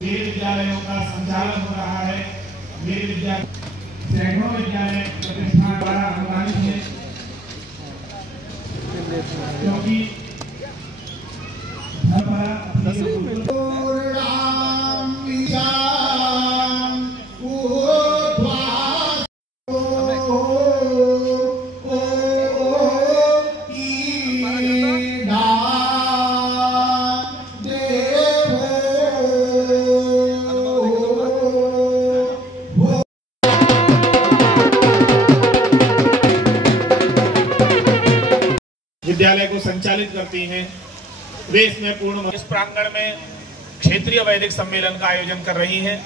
ये विद्यालयों का संचालन हो रहा है। ये विद्यालय सैकड़ों विद्यालय प्रतिष्ठान द्वारा अनुदानित है, क्योंकि विद्यालय को संचालित करती हैं, वे इसमें पूर्ण इस प्रांगण में क्षेत्रीय वैदिक सम्मेलन का आयोजन कर रही हैं।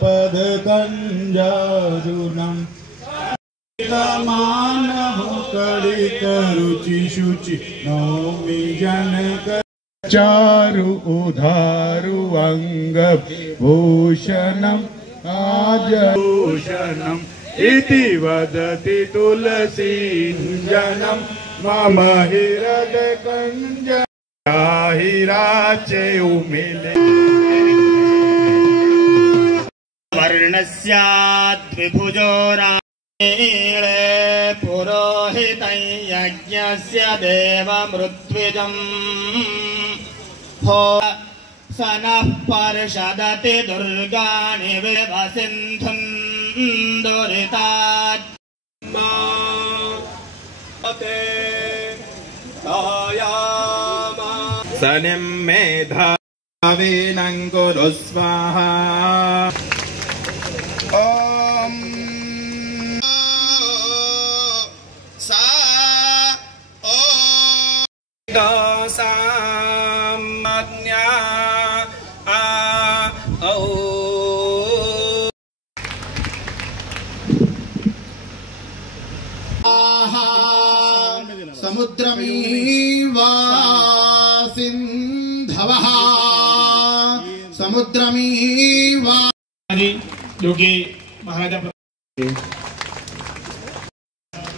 पद कंजारुणम मानव कड़ी करुचि शुचि नौमि जनक चारु उधारु अंग भूषणम आजभूषणम इति वदति तुलसी जनम मम हृदय कंज हिराचे उमिले वर्णस्याद्विभुजो रामेणे पुरोहितं यज्ञस्य देवमृत्विजम् हो सनः पर्षदति दुर्गाणि विभसिन्धुन् दुरितात् सनिं मेधाविनं कुरु स्वाहा। ओम सा ओ दासामज्ञा आ औ समुद्रमीवासिन्धवः समुद्रमीवा जो कि महाराजा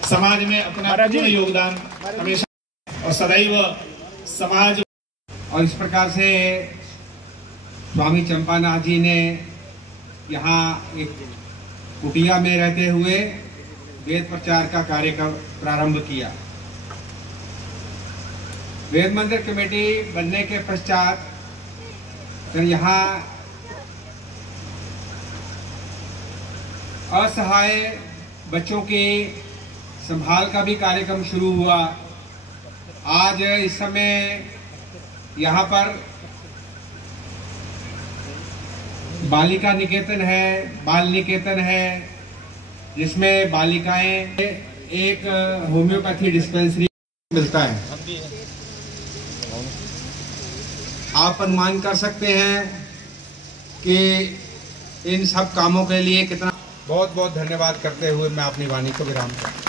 समाज में अपना पूर्ण योगदान हमेशा और सदैव समाज और इस प्रकार से स्वामी चंपानाथ जी ने यहाँ एक कुटिया में रहते हुए वेद प्रचार का कार्य का प्रारंभ किया। वेद मंदिर कमेटी बनने के पश्चात फिर यहाँ असहाय बच्चों के संभाल का भी कार्यक्रम शुरू हुआ। आज इस समय यहाँ पर बालिका निकेतन है, बाल निकेतन है, जिसमें बालिकाएं एक होम्योपैथी डिस्पेंसरी मिलता है। आप अनुमान कर सकते हैं कि इन सब कामों के लिए कितना बहुत बहुत धन्यवाद करते हुए मैं अपनी वाणी को विराम करता हूं।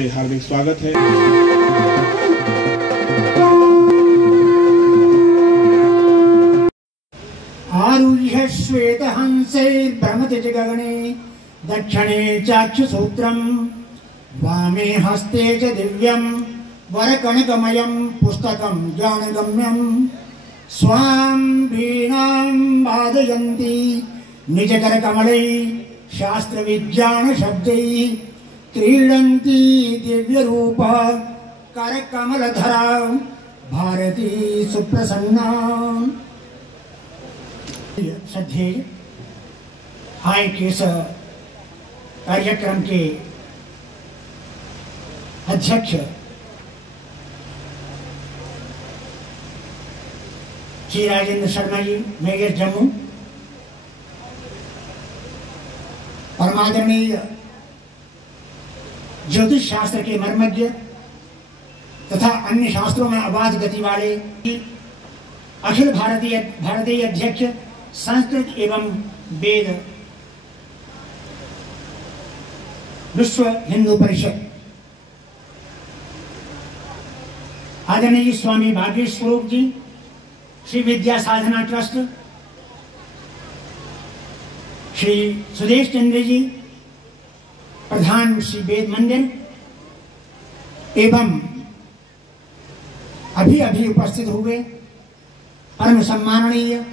से हार्दिक स्वागत है। आरुह्य श्वेत हंसे भ्रमति च गगने दक्षिणे चाक्षुसूत्रम् वामे हस्ते च दिव्यं वरकणकमयं पुस्तकं ज्ञानगम्यं स्वां वीणां वादयन्ती निजकरकमलैः शास्त्रविज्ञानशब्दैः क्रीडन्ती दिव्यरूपा करकमलधरा भारती सुप्रसन्ना। श्रद्धेय आय के इस कार्यक्रम के अध्यक्ष श्री राजेंद्र शर्मा जी, मेयर जम्मू, परमादरणीय ज्योतिष शास्त्र के मर्मज्ञ तथा अन्य शास्त्रों में अबाध गति वाले अखिल भारतीय अध्यक्ष संस्कृत एवं वेद विश्व हिंदू परिषद आदरणीय स्वामी भाग्येश स्वरूप जी, श्री विद्या साधना ट्रस्ट, श्री सुदेश चंद्र जी, प्रधान श्री वेद मंदिर एवं अभी अभी उपस्थित हुए परम सम्माननीय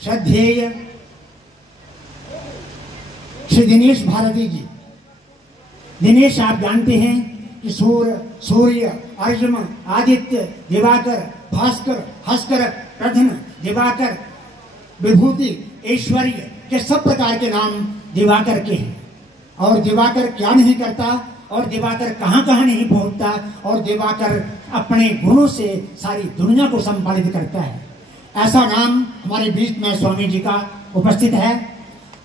श्रद्धेय श्री दिनेश भारती जी। दिनेश, आप जानते हैं कि सूर्य, अर्जुन, आदित्य, दिवाकर, भास्कर, हस्कर, प्रधन, दिवाकर, विभूति, ऐश्वर्य के सब प्रकार के नाम दिवाकर के हैं। और दिवाकर क्या नहीं करता और दिवाकर कहां कहां नहीं पहुंचता और दिवाकर अपने गुणों से सारी दुनिया को संपादित करता है। ऐसा नाम हमारे बीच में स्वामी जी का उपस्थित है।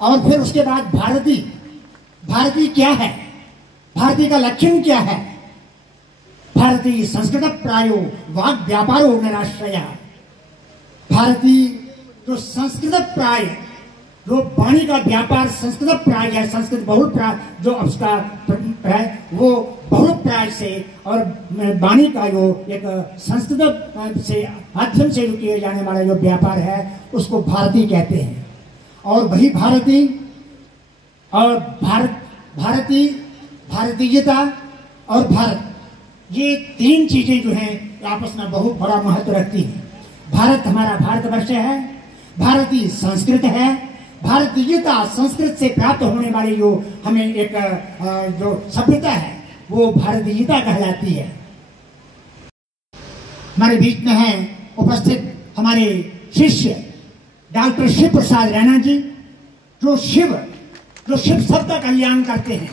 और फिर उसके बाद भारती। भारती क्या है? भारती का लक्षण क्या है? भारती संस्कृत प्रायो वाग व्यापारो निराश्रया। भारती जो संस्कृत प्राय, जो वाणी का व्यापार संस्कृत प्राय है, संस्कृत बहुल प्राय जो उसका है वो बहुल प्राय से, और वाणी का जो एक संस्कृत से माध्यम से किए जाने वाला जो व्यापार है उसको भारती कहते हैं। और वही भारती और भारती, भारतीयता और भारत, ये तीन चीजें जो हैं आपस में बहुत बड़ा महत्व रखती हैं। भारत हमारा भारतवर्ष है, भारतीय संस्कृत है, भारतीयता संस्कृत से प्राप्त होने वाली जो हमें एक जो सभ्यता है वो भारतीयता कहलाती है। हमारे बीच में है उपस्थित हमारे शिष्य डॉक्टर शिव प्रसाद रैना जी, जो शिव सबका कल्याण करते हैं।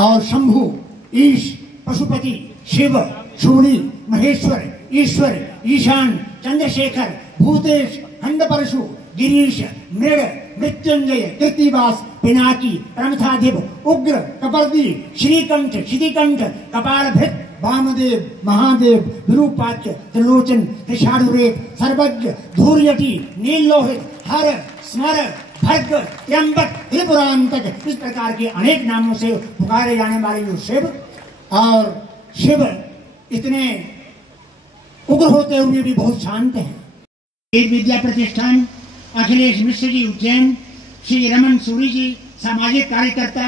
और शंभु, ईश, पशुपति, शिव, शूनी, महेश्वर, ईश्वर, ईशान, चंद्रशेखर, भूतेश, खंडपरशु, गिरीश, मृड, मृत्युंजय, कृतिवास, पिनाकी, प्रमथाधिप, उग्र, कपर्दी, श्रीकंठ, क्षितिकंठ, कपालभृत, वामदेव, महादेव, विरूपाक्ष, त्रिलोचन, त्रिषाढ़ुरेत, सर्वज्ञ, धूर्यटी, नीललोहित, हर, स्मर, भर्ग, त्र्यंबक, त्रिपुरांतक, इस प्रकार के अनेक नामों से पुकारे जाने वाले जो शिव, और शिव इतने उग्र होते हुए भी बहुत शांत हैं। वेद विद्या प्रतिष्ठान, अखिलेश मिश्र जी उज्जैन, श्री रमन सूरी जी सामाजिक कार्यकर्ता।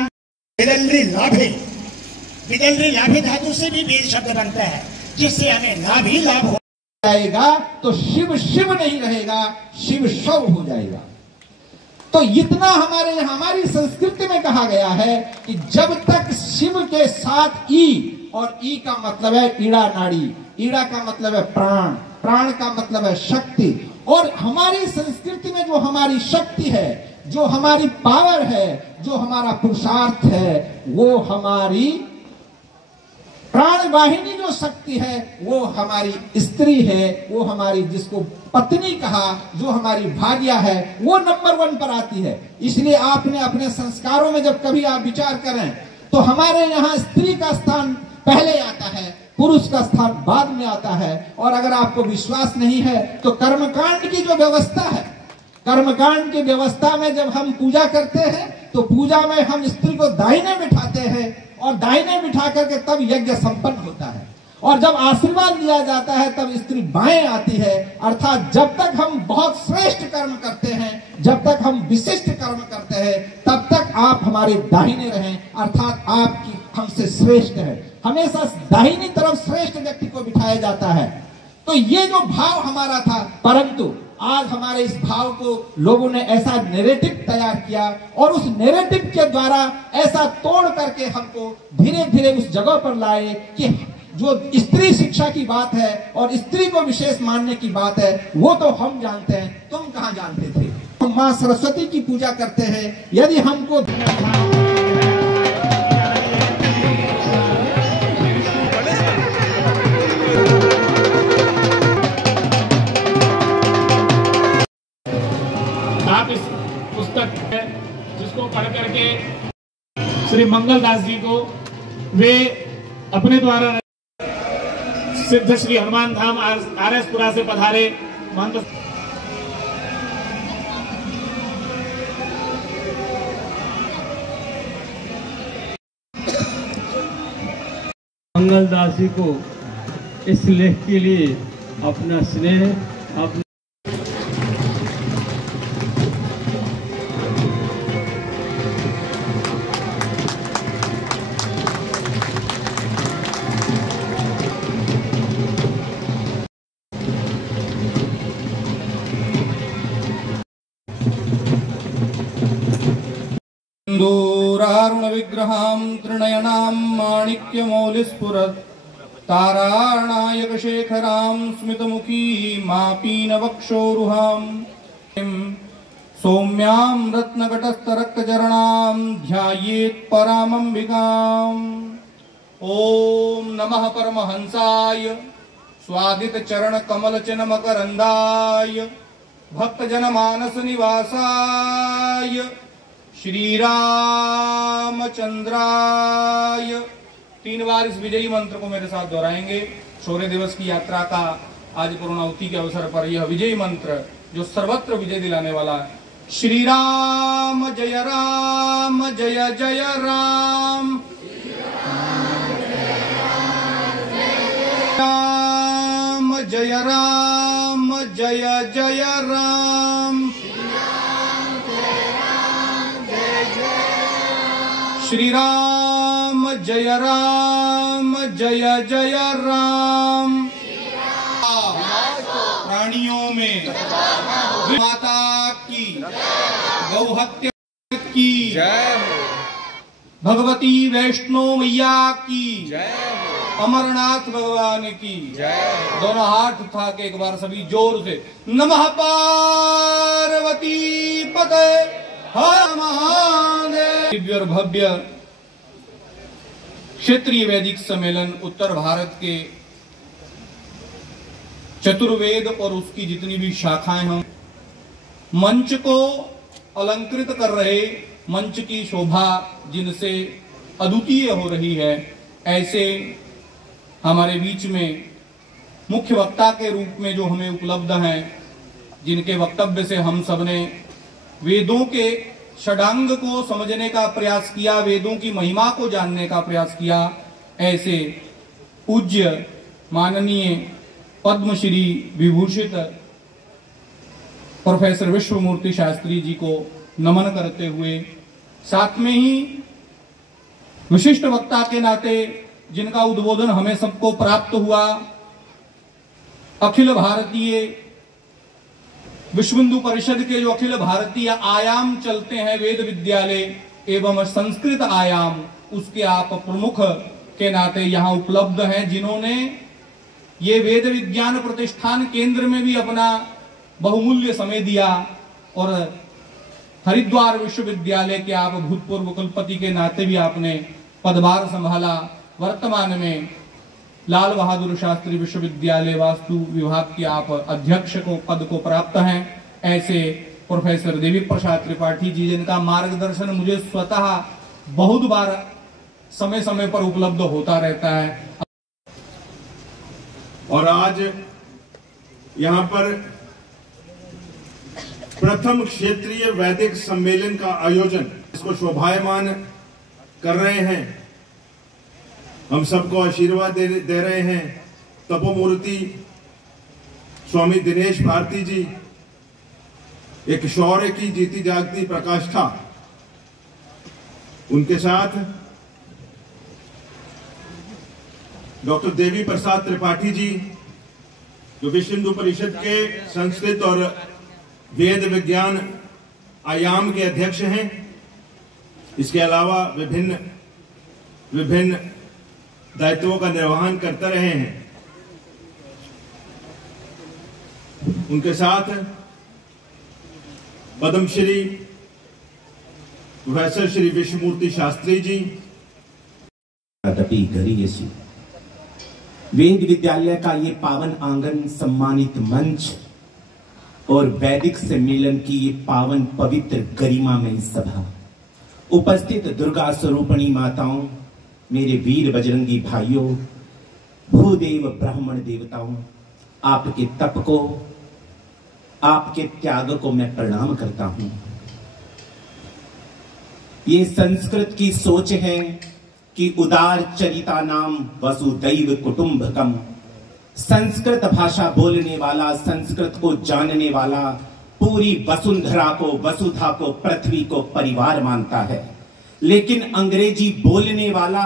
विदल्री लाभे धातु से भी वेद शब्द बनता है, जिससे हमें लाभ ही लाभ हो जाएगा। तो शिव शिव नहीं रहेगा, शिव शव हो जाएगा। तो इतना हमारी संस्कृति में कहा गया है कि जब तक शिव के साथ ई, और ई का मतलब है ईड़ा नाड़ी, ईड़ा का मतलब है प्राण, प्राण का मतलब है शक्ति। और हमारी संस्कृति में जो हमारी शक्ति है, जो हमारी पावर है, जो हमारा पुरुषार्थ है, वो हमारी प्राण वाहिनी जो शक्ति है वो हमारी स्त्री है, वो हमारी जिसको पत्नी कहा, जो हमारी भाग्या है, वो नंबर 1 पर आती है। इसलिए आपने अपने संस्कारों में जब कभी आप विचार करें तो हमारे यहाँ स्त्री का स्थान पहले आता है, पुरुष का स्थान बाद में आता है। और अगर आपको विश्वास नहीं है तो कर्मकांड की जो व्यवस्था है, कर्मकांड की व्यवस्था में जब हम पूजा करते हैं तो पूजा में हम स्त्री को दाहिने बिठाते हैं और दाहिने बिठा करके तब यज्ञ संपन्न होता है। और जब आशीर्वाद लिया जाता है तब स्त्री बाएं आती है। अर्थात जब तक हम बहुत श्रेष्ठ कर्म करते हैं, जब तक हम विशिष्ट कर्म करते हैं, तब तक आप हमारे दाहिने रहें, अर्थात आपकी हमसे श्रेष्ठ है। हमेशा दाहिनी तरफ श्रेष्ठ व्यक्ति को बिठाया जाता है। तो ये जो भाव हमारा था, परंतु आज हमारे इस भाव को लोगों ने ऐसा नैरेटिव तैयार किया और उस नैरेटिव के द्वारा ऐसा तोड़ करके हमको धीरे धीरे उस जगह पर लाए कि जो स्त्री शिक्षा की बात है और स्त्री को विशेष मानने की बात है, वो तो हम जानते हैं, तुम कहां जानते थे। हम मां सरस्वती की पूजा करते हैं। यदि हमको आप इस पुस्तक है जिसको पढ़ करके श्री मंगलदास जी को वे अपने द्वारा सिद्ध श्री हनुमान धाम आरएसपुरा से पधारे महंत मंगलदास जी को इस लेख के लिए अपना स्नेह अपना सिन्दूरार्म विग्रहां त्रिनयनां माणिक्यमौलिस्फुरत् तारानायक शेखरां स्मितमुखी मापीनवक्षोरुहां सौम्यां रत्नकटस्थरक्तचरणां ध्यायेत् परामम्बिकाम्। ॐ नमः परमहंसाय स्वादित चरण कमल चिन्ह मकरंदाय भक्तजन मानस निवासाय श्री रामचंद्राय। 3 बार इस विजयी मंत्र को मेरे साथ दोहराएंगे। शौर्य दिवस की यात्रा का आज पूर्णाहुति के अवसर पर यह विजयी मंत्र जो सर्वत्र विजय दिलाने वाला है। श्री राम जय जय राम, राम जय राम, जय राम, श्री राम जय राम, जय राम। प्राणियों में माता की गौहत्या की जय, भगवती वैष्णो मैया की जय, अमरनाथ भगवान की जय। दोनों हाथ उठा के एक बार सभी जोर से नमः पार्वती पते हर महादेव। दिव्य और भव्य क्षेत्रीय वैदिक सम्मेलन उत्तर भारत के चतुर्वेद और उसकी जितनी भी शाखाएं हैं, मंच को अलंकृत कर रहे, मंच की शोभा जिनसे अद्वितीय हो रही है, ऐसे हमारे बीच में मुख्य वक्ता के रूप में जो हमें उपलब्ध हैं, जिनके वक्तव्य से हम सबने वेदों के षडांग को समझने का प्रयास किया, वेदों की महिमा को जानने का प्रयास किया, ऐसे पूज्य माननीय पद्मश्री विभूषित प्रोफेसर विश्वमूर्ति शास्त्री जी को नमन करते हुए, साथ में ही विशिष्ट वक्ता के नाते जिनका उद्बोधन हमें सबको प्राप्त हुआ, अखिल भारतीय विश्व हिंदू परिषद के जो अखिल भारतीय आयाम चलते हैं वेद विद्यालय एवं संस्कृत आयाम, उसके आप प्रमुख के नाते यहाँ उपलब्ध हैं, जिन्होंने ये वेद विज्ञान प्रतिष्ठान केंद्र में भी अपना बहुमूल्य समय दिया और हरिद्वार विश्वविद्यालय के आप भूतपूर्व कुलपति के नाते भी आपने पदभार संभाला। वर्तमान में लाल बहादुर शास्त्री विश्वविद्यालय वास्तु विभाग के आप अध्यक्ष को पद को प्राप्त हैं। ऐसे प्रोफेसर देवी प्रसाद त्रिपाठी जी, जिनका मार्गदर्शन मुझे स्वतः बहुत बार समय समय पर उपलब्ध होता रहता है। और आज यहाँ पर प्रथम क्षेत्रीय वैदिक सम्मेलन का आयोजन इसको शोभायमान कर रहे हैं। हम सबको आशीर्वाद दे रहे हैं। तपोमूर्ति स्वामी दिनेश भारती जी एक शौर्य की जीती जागती प्रकाष्ठा, उनके साथ डॉक्टर देवी प्रसाद त्रिपाठी जी जो विश्व हिंदू परिषद के संस्कृत और वेद विज्ञान आयाम के अध्यक्ष हैं। इसके अलावा विभिन्न दायित्वों का निर्वहन करते रहे हैं। उनके साथ पद्मश्री प्रोफेसर श्री विश्वमूर्ति शास्त्री जी, वेद विद्यालय का ये पावन आंगन, सम्मानित मंच और वैदिक सम्मेलन की ये पावन पवित्र गरिमामयी सभा, उपस्थित दुर्गा स्वरूपणी माताओं, मेरे वीर बजरंगी भाइयों, भूदेव ब्राह्मण देवताओं, आपके तप को, आपके त्याग को मैं प्रणाम करता हूं। ये संस्कृत की सोच है कि उदार चरिता नाम वसुदैव कुटुंबकम। संस्कृत भाषा बोलने वाला, संस्कृत को जानने वाला पूरी वसुंधरा को, वसुधा को, पृथ्वी को परिवार मानता है। लेकिन अंग्रेजी बोलने वाला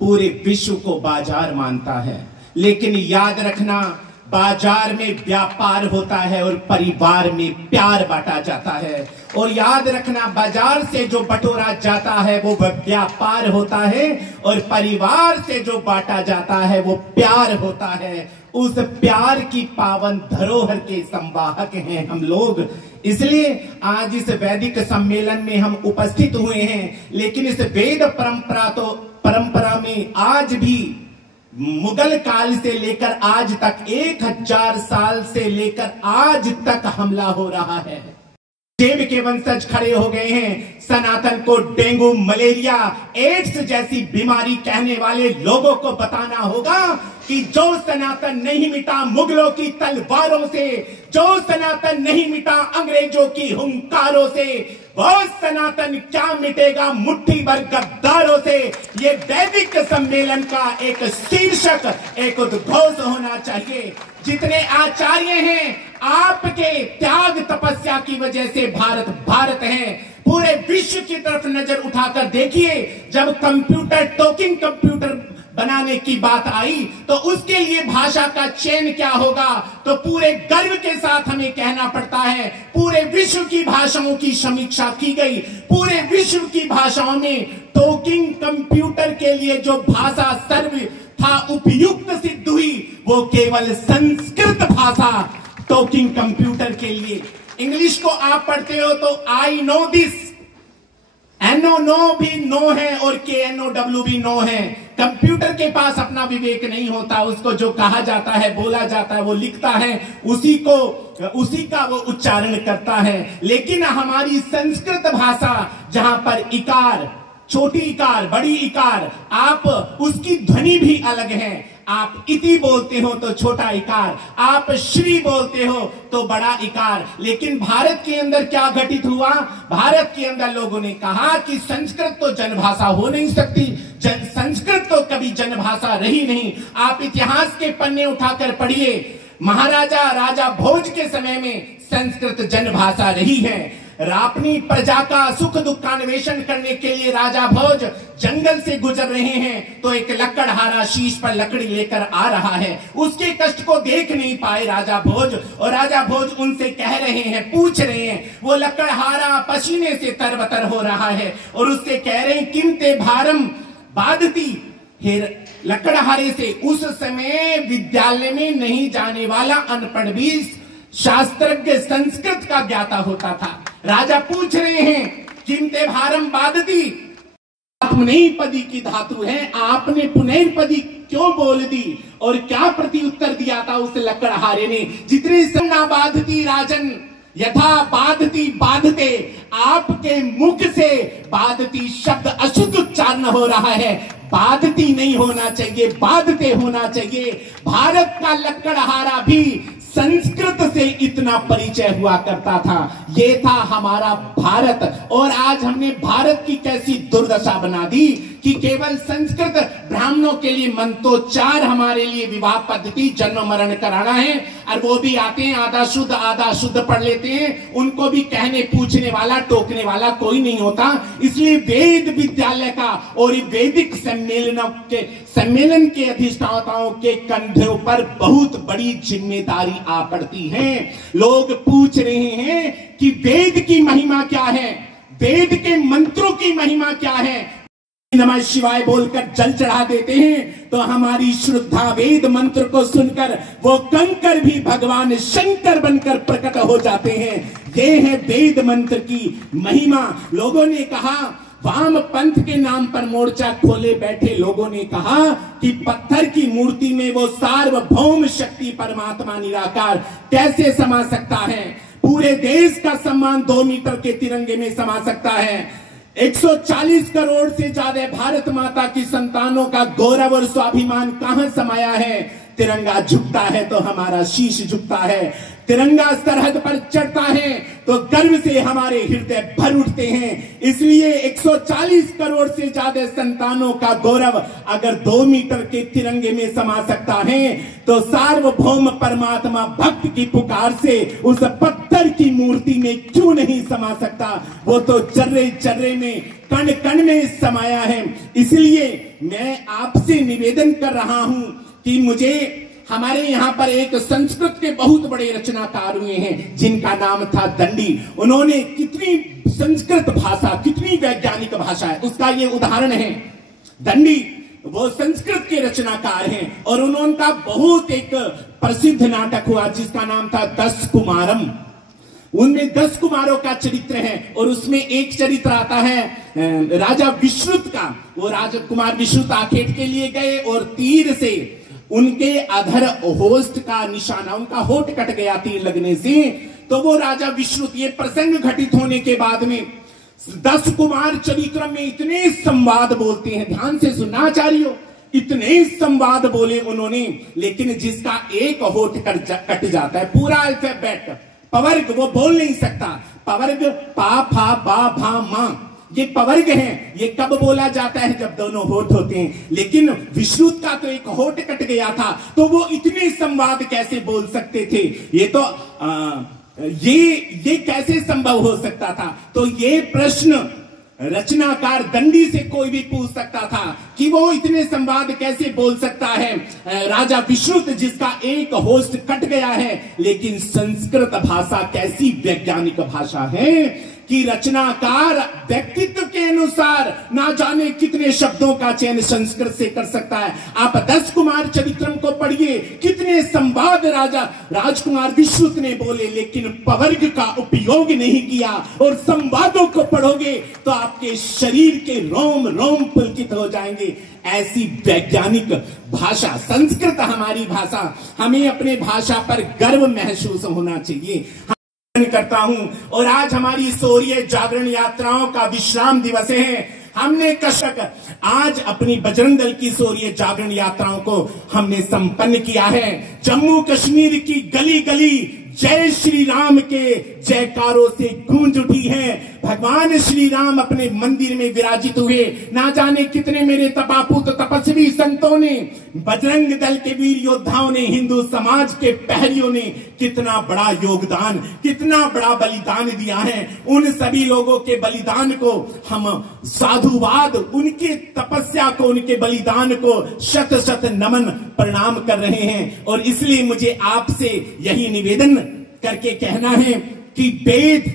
पूरे विश्व को बाजार मानता है। लेकिन याद रखना, बाजार में व्यापार होता है और परिवार में प्यार बांटा जाता है। और याद रखना, बाजार से जो बटोरा जाता है वो व्यापार होता है और परिवार से जो बांटा जाता है वो प्यार होता है। उस प्यार की पावन धरोहर के संवाहक हैं हम लोग। इसलिए आज इस वैदिक सम्मेलन में हम उपस्थित हुए हैं। लेकिन इस वेद परंपरा में आज भी मुगल काल से लेकर आज तक 1000 साल से लेकर आज तक हमला हो रहा है। देव के वंशज खड़े हो गए हैं। सनातन को डेंगू, मलेरिया, एड्स जैसी बीमारी कहने वाले लोगों को बताना होगा कि जो सनातन नहीं मिटा मुगलों की तलवारों से, जो सनातन नहीं मिटा अंग्रेजों की हुंकारों से, वो सनातन क्या मिटेगा मुट्ठी भर गद्दारों से। ये वैदिक सम्मेलन का एक शीर्षक, एक उद्घोष होना चाहिए। जितने आचार्य हैं, आपके त्याग तपस्या की वजह से भारत है। पूरे विश्व की तरफ नजर उठाकर देखिए, जब कंप्यूटर, टॉकिंग कंप्यूटर बनाने की बात आई तो उसके लिए भाषा का चयन क्या होगा, तो पूरे गर्व के साथ हमें कहना पड़ता है पूरे विश्व की भाषाओं की समीक्षा की गई। पूरे विश्व की भाषाओं में टॉकिंग कंप्यूटर के लिए जो भाषा सर्व था उपयुक्त सिद्ध हुई, वो केवल संस्कृत भाषा टॉकिंग कंप्यूटर के लिए। इंग्लिश को आप पढ़ते हो तो I know this, N O no भी नो है और KNOW भी नो है। कंप्यूटर के पास अपना विवेक नहीं होता, उसको जो कहा जाता है, बोला जाता है, वो लिखता है, उसी का वो उच्चारण करता है। लेकिन हमारी संस्कृत भाषा, जहां पर इकार, छोटी इकार, बड़ी इकार, आप उसकी ध्वनि भी अलग है। आप इति बोलते हो तो छोटा इकार, आप श्री बोलते हो तो बड़ा इकार। लेकिन भारत के अंदर क्या घटित हुआ, भारत के अंदर लोगों ने कहा कि संस्कृत तो जनभाषा हो नहीं सकती, संस्कृत तो कभी जनभाषा रही नहीं। आप इतिहास के पन्ने उठाकर पढ़िए, महाराजा राजा भोज के समय में संस्कृत जनभाषा रही है। अपनी प्रजा का सुख दुख का अन्वेषण करने के लिए राजा भोज जंगल से गुजर रहे हैं तो एक लकड़हारा शीश पर लकड़ी लेकर आ रहा है। उसके कष्ट को देख नहीं पाए राजा भोज, और राजा भोज उनसे कह रहे हैं, पूछ रहे हैं। वो लकड़हारा पसीने से तरबतर हो रहा है और उससे कह रहे हैं, किमते भारम बाधती। फिर लकड़हारे से उस समय विद्यालय में नहीं जाने वाला अनपढ़ भी शास्त्रज्ञ संस्कृत का ज्ञाता होता था। राजा पूछ रहे हैं, किमते भारम बाधती, आप पुनर्पदी की धातु है, आपने पुनर्पदी क्यों बोल दी? और क्या प्रति उत्तर दिया था उस लकड़हारे ने? जितने सन्ना बाधती राजन यथा बाधती बाधते, आपके मुख से बाधती शब्द अशुद्ध उच्चारण हो रहा है। बाधती नहीं होना चाहिए, बाधते होना चाहिए। भारत का लकड़हारा भी संस्कृत से इतना परिचय हुआ करता था। ये था हमारा भारत। और आज हमने भारत की कैसी दुर्दशा बना दी कि केवल संस्कृत ब्राह्मणों के लिए मंत्रोच्चार हमारे लिए विवाह पद्धति जन्म मरण कराना है, और वो भी आते हैं आधा शुद्ध पढ़ लेते हैं। उनको भी कहने पूछने वाला टोकने वाला कोई नहीं होता। इसलिए वेद विद्यालय का और वैदिक सम्मेलन के अधिष्ठाताओं के कंधों पर बहुत बड़ी जिम्मेदारी आ पड़ती है। लोग पूछ रहे हैं कि वेद की महिमा क्या है, वेद के मंत्रों की महिमा क्या है। नमः शिवाय बोलकर जल चढ़ा देते हैं तो हमारी श्रद्धा वेद मंत्र को सुनकर वो कंकर भी भगवान शंकर बनकर प्रकट हो जाते हैं। ये है वेद मंत्र की महिमा। लोगों ने कहा, वाम पंथ के नाम पर मोर्चा खोले बैठे लोगों ने कहा कि पत्थर की मूर्ति में वो सार्वभौम शक्ति परमात्मा निराकार कैसे समा सकता है। पूरे देश का सम्मान 2 मीटर के तिरंगे में समा सकता है। 140 करोड़ से ज्यादा भारत माता की संतानों का गौरव और स्वाभिमान कहां समाया है। तिरंगा झुकता है तो हमारा शीश झुकता है, तिरंगा सरहद पर चढ़ता है तो गर्व से हमारे हृदय भर उठते हैं। इसलिए 140 करोड़ से ज्यादा संतानों का गौरव अगर 2 मीटर के तिरंगे में समा सकता है तो सार्वभौम परमात्मा भक्त की पुकार से उस पत्थर की मूर्ति में क्यों नहीं समा सकता। वो तो चर्रे चर्रे में कण कण में समाया है। इसलिए मैं आपसे निवेदन कर रहा हूं कि मुझे हमारे यहाँ पर एक संस्कृत के बहुत बड़े रचनाकार हुए हैं जिनका नाम था दंडी। उन्होंने कितनी संस्कृत भाषा, कितनी वैज्ञानिक भाषा है उसका ये उदाहरण है। दंडी वो संस्कृत के रचनाकार हैं और उनका बहुत एक प्रसिद्ध नाटक हुआ जिसका नाम था 10 कुमारम। उनमें 10 कुमारों का चरित्र है और उसमें एक चरित्र आता है राजा विश्रुत का। वो राजकुमार विश्रुत आखेट के लिए गए और तीर से उनके अधर होस्ट का निशाना, उनका होठ कट गया तीर लगने से। तो वो राजा विश्रुत, ये प्रसंग घटित होने के बाद में 10 कुमार चरित्र में इतने संवाद बोलते हैं, ध्यान से सुनना आचार्यों, इतने संवाद बोले उन्होंने, लेकिन जिसका एक होठ कट जाता है, पूरा अल्फाबेट पवर्ग वो बोल नहीं सकता। पवर्ग पा फा बा भा मा ये पवर्ग है, ये कब बोला जाता है जब दोनों होठ होते हैं। लेकिन विश्रुत का तो एक होठ कट गया था तो वो इतने संवाद कैसे बोल सकते थे। ये तो ये कैसे संभव हो सकता था। तो ये प्रश्न रचनाकार दंडी से कोई भी पूछ सकता था कि वो इतने संवाद कैसे बोल सकता है। राजा विश्रुत जिसका एक होस्ट कट गया है, लेकिन संस्कृत भाषा कैसी वैज्ञानिक भाषा है कि रचनाकार व्यक्तित्व के अनुसार ना जाने कितने शब्दों का चयन संस्कृत से कर सकता है। आप 10 कुमार चरित्रम को पढ़िए, कितने संवाद राजकुमार विश्रुत ने बोले, लेकिन पवर्ग का उपयोग नहीं किया। और संवादों को पढ़ोगे तो आपके शरीर के रोम रोम पुलकित हो जाएंगे। ऐसी वैज्ञानिक भाषा संस्कृत हमारी भाषा, हमें अपने भाषा पर गर्व महसूस होना चाहिए करता हूं। और आज हमारी शौर्य जागरण यात्राओं का विश्राम दिवस है। हमने कशक आज अपनी बजरंग दल की शौर्य जागरण यात्राओं को हमने संपन्न किया है। जम्मू कश्मीर की गली गली जय श्री राम के जयकारों से गूंज उठी है। भगवान श्री राम अपने मंदिर में विराजित हुए। ना जाने कितने मेरे तपापुत तपस्वी संतों ने, बजरंग दल के वीर योद्धाओं ने, हिंदू समाज के पहरियों ने कितना बड़ा योगदान, कितना बड़ा बलिदान दिया है। उन सभी लोगों के बलिदान को हम साधुवाद, उनके तपस्या को, उनके बलिदान को शत शत नमन प्रणाम कर रहे हैं। और इसलिए मुझे आपसे यही निवेदन करके कहना है कि वेद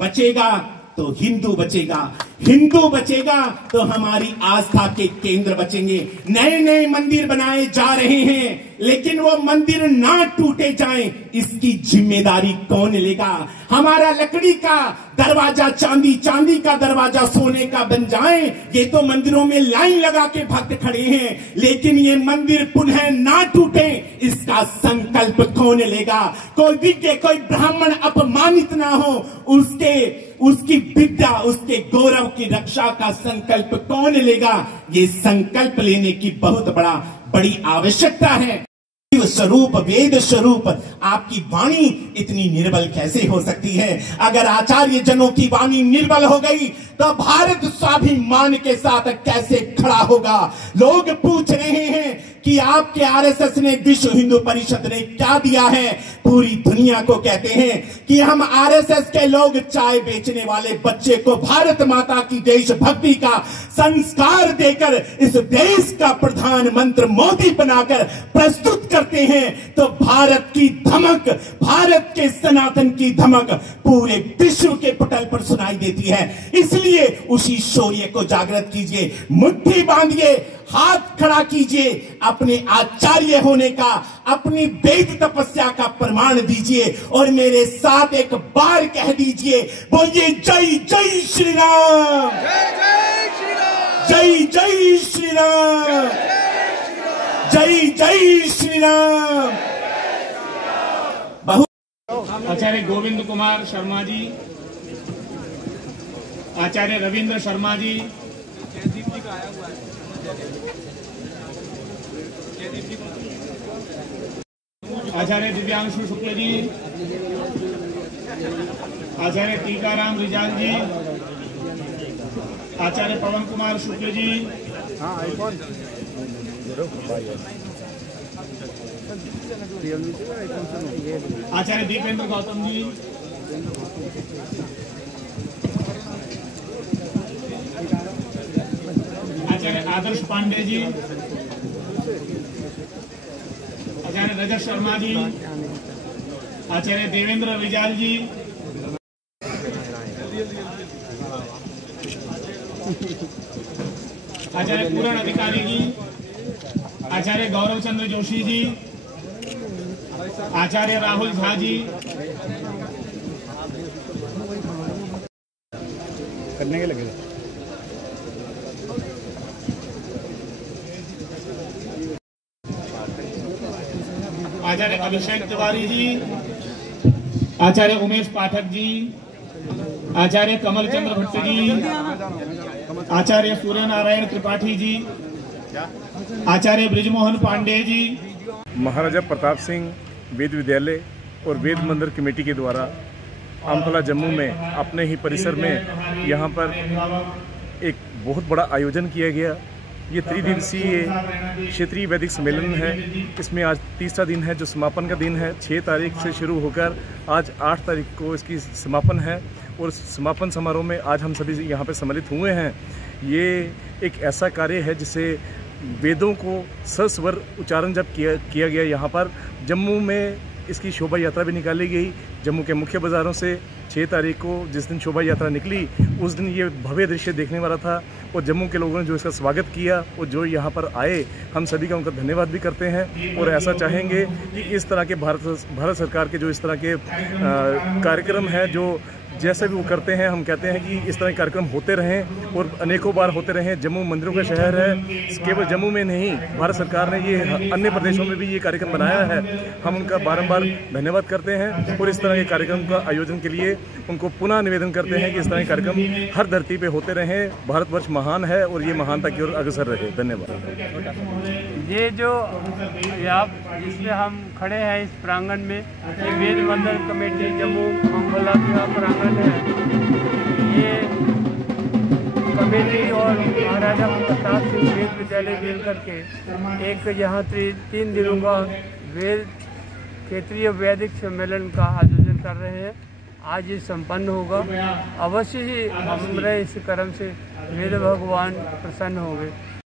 बचेगा तो हिंदू बचेगा, हिंदू बचेगा तो हमारी आस्था के केंद्र बचेंगे। नए नए मंदिर बनाए जा रहे हैं, लेकिन वो मंदिर ना टूटे जाएं, इसकी जिम्मेदारी कौन लेगा। हमारा लकड़ी का दरवाजा चांदी, चांदी का दरवाजा सोने का बन जाए, ये तो मंदिरों में लाइन लगा के भक्त खड़े हैं, लेकिन ये मंदिर पुनः ना टूटे, इसका संकल्प कौन लेगा। कोई विज्ञ, कोई ब्राह्मण अपमानित ना हो, उसकी विद्या, उसके गौरव की रक्षा का संकल्प कौन लेगा। ये संकल्प लेने की बहुत बड़ी आवश्यकता है। स्वरूप वेद स्वरूप आपकी वाणी इतनी निर्बल कैसे हो सकती है? अगर आचार्य जनों की वाणी निर्बल हो गई तो भारत स्वाभिमान के साथ कैसे खड़ा होगा? लोग पूछ रहे हैं कि आपके आरएसएस ने, विश्व हिंदू परिषद ने क्या दिया है? पूरी दुनिया को कहते हैं कि हम आरएसएस के लोग चाय बेचने वाले बच्चे को भारत माता की देशभक्ति का संस्कार देकर इस देश का प्रधानमंत्री मोदी बनाकर प्रस्तुत करते हैं तो भारत की धमक, भारत के सनातन की धमक पूरे विश्व के पटल पर सुनाई देती है। इसलिए उसी शौर्य को जागृत कीजिए, मुट्ठी बांधिए, हाथ खड़ा कीजिए, अपने आचार्य होने का, अपनी वेद तपस्या का प्रमाण दीजिए और मेरे साथ एक बार कह दीजिए, बोलिए जय जय श्री राम, जय जय श्री राम, जय जय श्री राम। आचार्य गोविंद कुमार शर्मा जी, आचार्य रविंद्र शर्मा जी, आचार्य दिव्यांशु शुक्ल जी, आचार्य टीकाराम रिजाल जी, आचार्य पवन कुमार शुक्ल जी, आचार्य दीपेंद्र गौतम जी, आचार्य आदर्श पांडे जी, आचार्य रजत शर्मा जी, आचार्य देवेंद्र रिजाल जी, आचार्य पूरण अधिकारी जी, आचार्य गौरव चंद्र जोशी जी, आचार्य राहुल झा जी, करने के लगे आचार्य अभिषेक तिवारी जी, आचार्य उमेश पाठक जी, आचार्य कमल चंद्र भट्ट जी, आचार्य सूर्य नारायण त्रिपाठी जी, आचार्य ब्रिजमोहन पांडे जी। महाराजा प्रताप सिंह वेद विद्यालय और वेद मंदिर कमेटी के द्वारा आमतला जम्मू में अपने ही परिसर में यहाँ पर एक बहुत बड़ा आयोजन किया गया। ये त्रिदिवसीय क्षेत्रीय वैदिक सम्मेलन है। इसमें आज तीसरा दिन है जो समापन का दिन है। 6 तारीख से शुरू होकर आज 8 तारीख को इसकी समापन है और समापन समारोह में आज हम सभी यहाँ पर सम्मिलित हुए हैं। ये एक ऐसा कार्य है जिसे वेदों को सस्वर उच्चारण जब किया गया यहाँ पर जम्मू में इसकी शोभा यात्रा भी निकाली गई। जम्मू के मुख्य बाज़ारों से 6 तारीख को जिस दिन शोभा यात्रा निकली उस दिन ये भव्य दृश्य देखने वाला था और जम्मू के लोगों ने जो इसका स्वागत किया और जो यहाँ पर आए हम सभी का उनका धन्यवाद भी करते हैं। और ऐसा चाहेंगे कि इस तरह के भारत सरकार के जो इस तरह के कार्यक्रम हैं जो जैसे भी वो करते हैं, हम कहते हैं कि इस तरह के कार्यक्रम होते रहें और अनेकों बार होते रहें। जम्मू मंदिरों का शहर है, केवल जम्मू में नहीं भारत सरकार ने ये अन्य प्रदेशों में भी ये कार्यक्रम बनाया है। हम उनका बारंबार धन्यवाद करते हैं और इस तरह के कार्यक्रम का आयोजन के लिए उनको पुनः निवेदन करते हैं कि इस तरह के कार्यक्रम हर धरती पे होते रहें। भारतवर्ष महान है और ये महानता की ओर अग्रसर रहे। धन्यवाद। ये जो आप जिसमें हम खड़े हैं इस प्रांगण में, ये वेद मंदिर कमेटी जम्मू अंगोला का प्रांगण है। ये कमेटी और महाराजा प्रताप सिंह वेद विद्यालय मिल करके एक यहाँ 3 दिनों का वेद क्षेत्रीय वैदिक सम्मेलन का आयोजन कर रहे हैं। आज ये संपन्न होगा। अवश्य ही हमारे इस कर्म से वेद भगवान प्रसन्न होंगे।